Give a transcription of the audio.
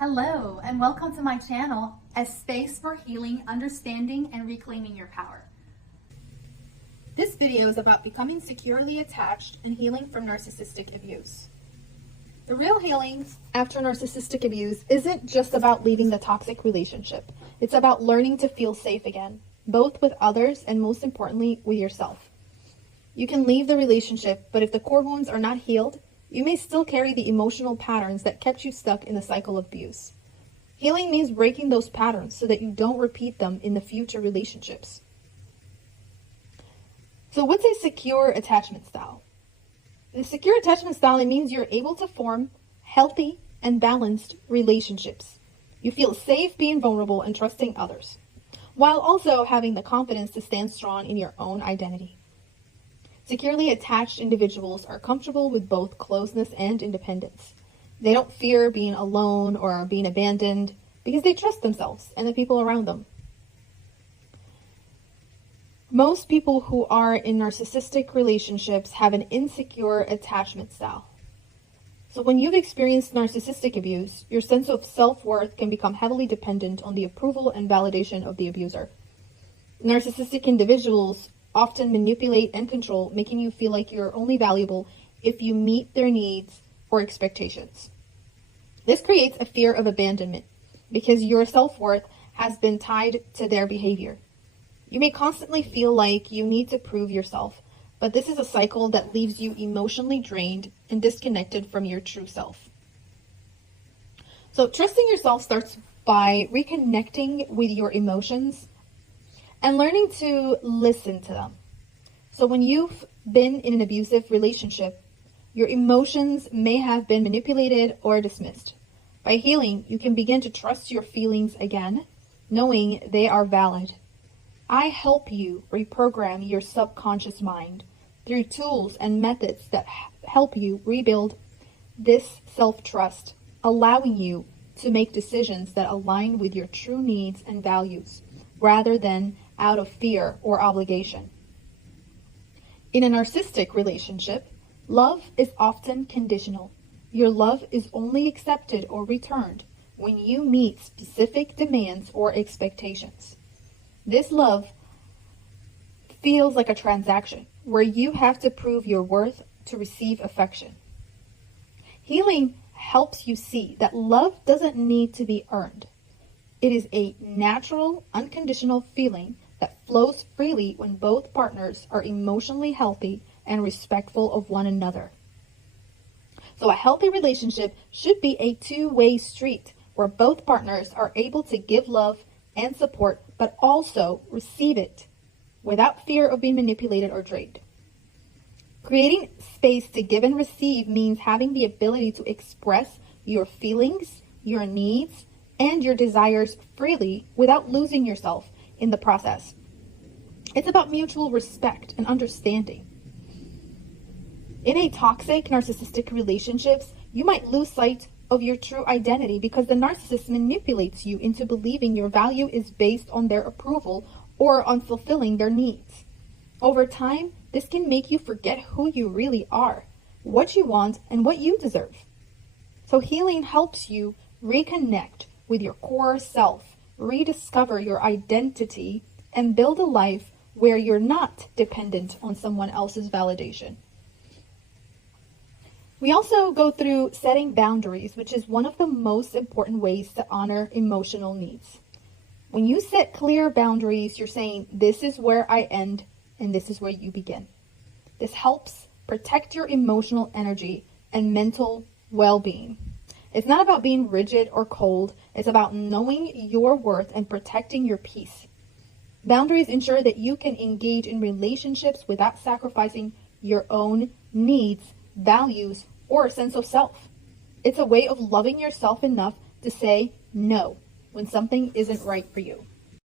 Hello, and welcome to my channel, a space for healing, understanding, and reclaiming your power. This video is about becoming securely attached and healing from narcissistic abuse. The real healing after narcissistic abuse isn't just about leaving the toxic relationship. It's about learning to feel safe again, both with others and most importantly, with yourself. You can leave the relationship, but if the core wounds are not healed, you may still carry the emotional patterns that kept you stuck in the cycle of abuse. Healing means breaking those patterns so that you don't repeat them in the future relationships. So what's a secure attachment style? The secure attachment style, it means you're able to form healthy and balanced relationships. You feel safe being vulnerable and trusting others, while also having the confidence to stand strong in your own identity. Securely attached individuals are comfortable with both closeness and independence. They don't fear being alone or being abandoned because they trust themselves and the people around them. Most people who are in narcissistic relationships have an insecure attachment style. So when you've experienced narcissistic abuse, your sense of self-worth can become heavily dependent on the approval and validation of the abuser. Narcissistic individuals often manipulate and control, making you feel like you're only valuable if you meet their needs or expectations. This creates a fear of abandonment because your self-worth has been tied to their behavior. You may constantly feel like you need to prove yourself, but this is a cycle that leaves you emotionally drained and disconnected from your true self. So trusting yourself starts by reconnecting with your emotions and learning to listen to them. So when you've been in an abusive relationship, your emotions may have been manipulated or dismissed. By healing, you can begin to trust your feelings again, knowing they are valid. I help you reprogram your subconscious mind through tools and methods that help you rebuild this self-trust, allowing you to make decisions that align with your true needs and values, rather than out of fear or obligation. In a narcissistic relationship, love is often conditional. Your love is only accepted or returned when you meet specific demands or expectations. This love feels like a transaction where you have to prove your worth to receive affection. Healing helps you see that love doesn't need to be earned. It is a natural, unconditional feeling that flows freely when both partners are emotionally healthy and respectful of one another. So a healthy relationship should be a two-way street where both partners are able to give love and support, but also receive it without fear of being manipulated or drained. Creating space to give and receive means having the ability to express your feelings, your needs, and your desires freely without losing yourself in the process. It's about mutual respect and understanding. In a toxic narcissistic relationships, you might lose sight of your true identity because the narcissist manipulates you into believing your value is based on their approval or on fulfilling their needs. Over time, this can make you forget who you really are, what you want, and what you deserve. So healing helps you reconnect with your core self, rediscover your identity, and build a life where you're not dependent on someone else's validation. We also go through setting boundaries, which is one of the most important ways to honor emotional needs. When you set clear boundaries, you're saying, this is where I end and this is where you begin. This helps protect your emotional energy and mental well-being. It's not about being rigid or cold. It's about knowing your worth and protecting your peace. Boundaries ensure that you can engage in relationships without sacrificing your own needs, values, or sense of self. It's a way of loving yourself enough to say no when something isn't right for you.